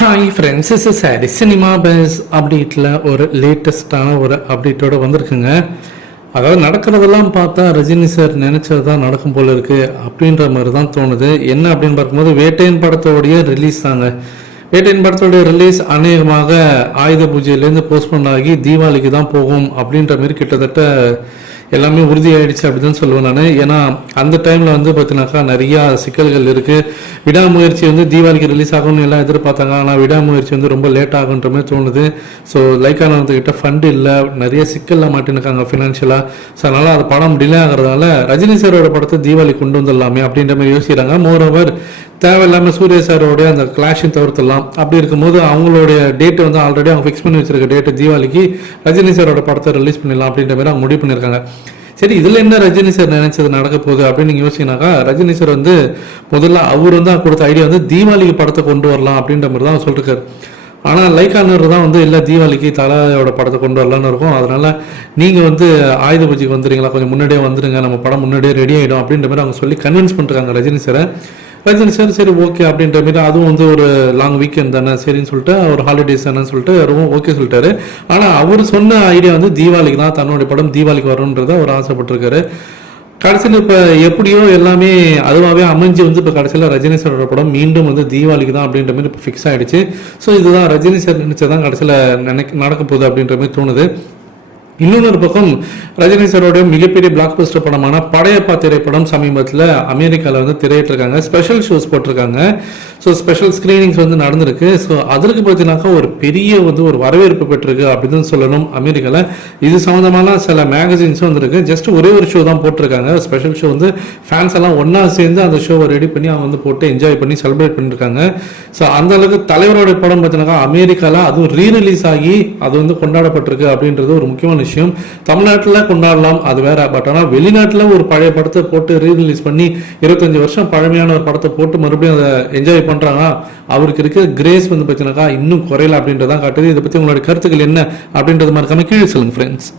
Hi friends, is சாரி cinema பேஸ் அப்டேட்டில் ஒரு லேட்டஸ்டான ஒரு அப்டேட்டோடு வந்திருக்குங்க. அதாவது நடக்கிறதெல்லாம் பார்த்தா ரஜினி சார் நினச்சது தான் நடக்கும் போல இருக்குது அப்படின்ற மாதிரி தான் தோணுது. என்ன அப்படின்னு பார்க்கும்போது வேட்டையன் படத்தோடைய ரிலீஸ் தாங்க. வேட்டையன் படத்தோடைய ரிலீஸ் அநேகமாக ஆயுத பூஜையிலேருந்து போஸ்ட்போன் ஆகி தீபாவளிக்கு தான் போகும் அப்படின்ற மாதிரி கிட்டத்தட்ட எல்லாமே உறுதியாயிடுச்சு அப்படின்னு சொல்லுவேன் நான். ஏன்னா அந்த டைமில் வந்து பார்த்தீங்கன்னாக்கா நிறையா சிக்கல்கள் இருக்குது. விடாமுயற்சி வந்து தீபாவளிக்கு ரிலீஸ் ஆகும்னு எல்லாம் எதிர்பார்த்தாங்க. ஆனால் விடாமுயற்சி வந்து ரொம்ப லேட் ஆகுன்ற மாதிரி தோணுது. ஸோ லைக்கானவங்ககிட்ட ஃபண்டு இல்லை, நிறைய சிக்கலில் மாட்டினுக்காங்க ஃபினான்ஷியலாக. ஸோ அதனால் அந்த படம் டிலே ஆகிறதுனால ரஜினி சாரோட படத்தை தீபாவளி கொண்டு வந்துடலாமே அப்படின்ற மாதிரி யோசிக்கிறாங்க. மோரோவர் தேவையில்லாமல் சூர்யா சாரோடைய அந்த கிளாஷையும் தவிர்த்துடலாம். அப்படி இருக்கும்போது அவங்களுடைய டேட்டு வந்து ஆல்ரெடி அவங்க ஃபிக்ஸ் பண்ணி வச்சிருக்க டேட்டு தீபாவளிக்கு ரஜினி சாரோட படத்தை ரிலீஸ் பண்ணிடலாம் அப்படின்ற மாதிரி அவங்க முடிவு பண்ணியிருக்காங்க. சரி, இதில் என்ன ரஜினி சார் நினைச்சது நடக்க போகுது அப்படின்னு நீங்கள் யோசிச்சினாக்கா, ரஜினி சார் வந்து முதல்ல அவர் வந்து கொடுத்த ஐடியா வந்து தீபாவளிக்கு படத்தை கொண்டு வரலாம் அப்படின்ற மாதிரி தான் அவர் சொல்லிருக்காரு. ஆனால் லைக்கானவர் தான் வந்து இல்லை தீபாவளிக்கு தலையோட படத்தை கொண்டு வரலான்னு இருக்கும். அதனால் நீங்கள் வந்து ஆயுத பூஜைக்கு வந்துடுறீங்களா, கொஞ்சம் முன்னாடியே வந்துடுங்க, நம்ம படம் முன்னாடியே ரெடி ஆகிடும் அப்படின்ற மாதிரி அவங்க சொல்லி கன்வின்ஸ் பண்ணிருக்காங்க ரஜினி சாரை. ரஜினி சார் சரி ஓகே அப்படின்ற மாதிரி, அதுவும் வந்து ஒரு லாங் வீக்கெண்ட் தானே சரின்னு சொல்லிட்டு, ஒரு ஹாலிடேஸ் தானேன்னு சொல்லிட்டு ரொம்ப ஓகே சொல்லிட்டாரு. ஆனால் அவர் சொன்ன ஐடியா வந்து தீபாவளிக்கு தான், தன்னுடைய படம் தீபாவளிக்கு வரும்ன்றதை அவர் ஆசைப்பட்டிருக்காரு. கடைசியில் இப்போ எப்படியோ எல்லாமே அதுவாகவே அமைஞ்சு வந்து இப்போ கடைசியில் ரஜினி சாரோட படம் மீண்டும் வந்து தீபாவளிக்கு தான் அப்படின்ற மாதிரி இப்போ ஃபிக்ஸ் ஆகிடுச்சு. ஸோ இதுதான் ரஜினி சார் நினைச்சதான் கடைசியில் நடக்க போகுது அப்படின்ற மாதிரி தோணுது. இன்னொரு பக்கம் ரஜினி சாரோடைய மிகப்பெரிய பிளாக் பஸ்டர் படமான படையப்பா திரைப்படம் சமீபத்தில் அமெரிக்காவில் வந்து திரையிட்டிருக்காங்க. ஸ்பெஷல் ஷோஸ் போட்டிருக்காங்க. ஸோ ஸ்பெஷல் ஸ்க்ரீனிங்ஸ் வந்து நடந்திருக்கு. ஸோ அதற்கு பார்த்தீங்கன்னாக்கா ஒரு பெரிய வந்து ஒரு வரவேற்பு பெற்றிருக்கு அப்படின்னு சொல்லணும் அமெரிக்காவில். இது சம்மந்தமான சில மேகசின்ஸும் வந்துருக்கு. ஜஸ்ட் ஒரே ஒரு ஷோ தான் போட்டிருக்காங்க. ஸ்பெஷல் ஷோ வந்து ஃபேன்ஸ் எல்லாம் ஒன்றா சேர்ந்து அந்த ஷோவை ரெடி பண்ணி அவங்க வந்து போட்டு என்ஜாய் பண்ணி செலிப்ரேட் பண்ணியிருக்காங்க. ஸோ அந்த அளவுக்கு தலைவரோட படம் பார்த்தீங்கன்னாக்கா அமெரிக்காவில் அதுவும் ரீரிலீஸ் ஆகி அது வந்து கொண்டாடப்பட்டிருக்கு அப்படின்றது ஒரு முக்கியமான விஷயம். தமிழ்நாட்டில் கொண்டாடலாம், அது வேற. பட் ஆனால் வெளிநாட்டில் ஒரு பழைய படத்தை போட்டு ரீரிலீஸ் பண்ணி 25 வருஷம் பழமையான ஒரு படத்தை போட்டு மறுபடியும் அதை என்ஜாய் பண்றாங்க. அவருக்கு இருக்க கிரேஸ் வந்து பார்த்தீங்கன்னாக்கா இன்னும் குறையல அப்படின்றதான் காட்டுது. இதை பற்றி உங்களோட கருத்துக்கள் என்ன அப்படின்றது மாதிரி கீழே சொல்லுங்க ஃப்ரெண்ட்ஸ்.